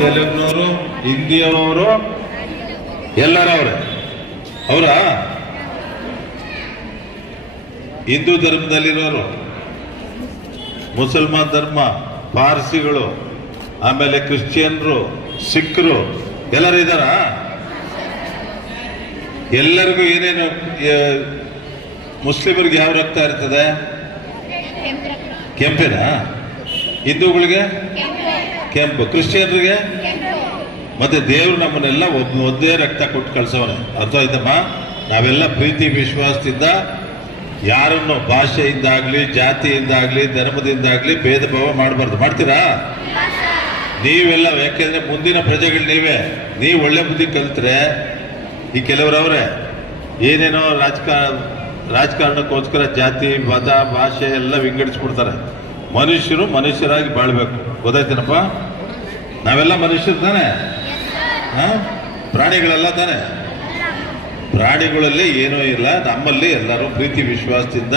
ತೆಲುಗುನವರು, ಹಿಂದಿಯವರು, ಎಲ್ಲರವ್ರೆ. ಅವರ? ಹಿಂದೂ ಧರ್ಮದಲ್ಲಿರೋರು, ಮುಸಲ್ಮಾನ್ ಧರ್ಮ, ಪಾರ್ಸಿಗಳು, ಆಮೇಲೆ ಕ್ರಿಶ್ಚಿಯನ್ರು, ಸಿಖ್ರು, ಎಲ್ಲರೂ ಇದ್ದಾರ? ಎಲ್ಲರಿಗೂ ಏನೇನು ಮುಸ್ಲಿಮರಿಗೆ ಯಾವ ರಕ್ತ ಇರ್ತದೆ? ಕೆಂಪಿನ? ಹಿಂದೂಗಳಿಗೆ? ಕೆಂಪು. ಕ್ರಿಶ್ಚಿಯನ್ರಿಗೆ? ಮತ್ತೆ ದೇವರು ನಮ್ಮನ್ನೆಲ್ಲ ಒಬ್ಬ ಒಂದೇ ರಕ್ತ ಕೊಟ್ಟು ಕಳ್ಸವನೆ. ಅರ್ಥ ಆಯ್ತಮ್ಮ? ನಾವೆಲ್ಲ ಪ್ರೀತಿ, ವಿಶ್ವಾಸದಿಂದ ಯಾರನ್ನು ಭಾಷೆಯಿಂದಾಗ್ಲಿ, ಜಾತಿಯಿಂದಾಗ್ಲಿ, ಧರ್ಮದಿಂದಾಗ್ಲಿ ಭೇದ ಭಾವ ಮಾಡಬಾರ್ದು. ಮಾಡ್ತೀರಾ? ನೀವೆಲ್ಲ, ಯಾಕೆಂದ್ರೆ ಮುಂದಿನ ಪ್ರಜೆಗಳು ನೀವೇ. ನೀವು ಒಳ್ಳೆ ಬುದ್ಧಿ ಕಲಿತ್ರೆ ಈ ಕೆಲವರವ್ರೆ, ಏನೇನೋ ರಾಜಕಾರ ರಾಜಕಾರಣಕ್ಕೋಸ್ಕರ ಜಾತಿ, ಮತ, ಭಾಷೆ ಎಲ್ಲ ವಿಂಗಡಿಸ್ಬಿಡ್ತಾರೆ. ಮನುಷ್ಯರು ಮನುಷ್ಯರಾಗಿ ಬಾಳ್ಬೇಕು. ಗೊತ್ತಾಯ್ತೇನಪ್ಪ? ನಾವೆಲ್ಲ ಮನುಷ್ಯರು ತಾನೆ? ಪ್ರಾಣಿಗಳೆಲ್ಲ ತಾನೆ? ಪ್ರಾಣಿಗಳಲ್ಲಿ ಏನೂ ಇಲ್ಲ. ನಮ್ಮಲ್ಲಿ ಎಲ್ಲರೂ ಪ್ರೀತಿ, ವಿಶ್ವಾಸದಿಂದ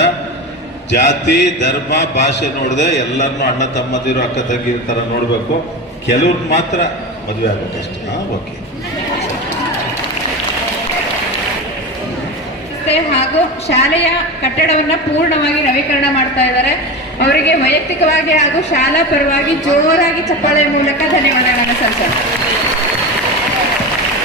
ಜಾತಿ, ಧರ್ಮ, ಭಾಷೆ ನೋಡದೆ ಎಲ್ಲರನ್ನೂ ಅಣ್ಣ, ತಮ್ಮದಿರು, ಅಕ್ಕ ತಂಗಿ ಥರ ನೋಡಬೇಕು. ಕೆಲವ್ರು ಮಾತ್ರ ಮದುವೆ ಆಗಬೇಕಷ್ಟೇ ಓಕೆ. ಸಂಸ್ಥೆ ಹಾಗೂ ಶಾಲೆಯ ಕಟ್ಟಡವನ್ನ ಪೂರ್ಣವಾಗಿ ನವೀಕರಣ ಮಾಡ್ತಾ ಇದ್ದಾರೆ. ಅವರಿಗೆ ವೈಯಕ್ತಿಕವಾಗಿ ಹಾಗೂ ಶಾಲಾ ಪರವಾಗಿ ಜೋರಾಗಿ ಚಪ್ಪಾಳೆ ಮೂಲಕ ಧನ್ಯವಾದಗಳನ್ನು ಸಲ್ಲಿಸ್ತಾರೆ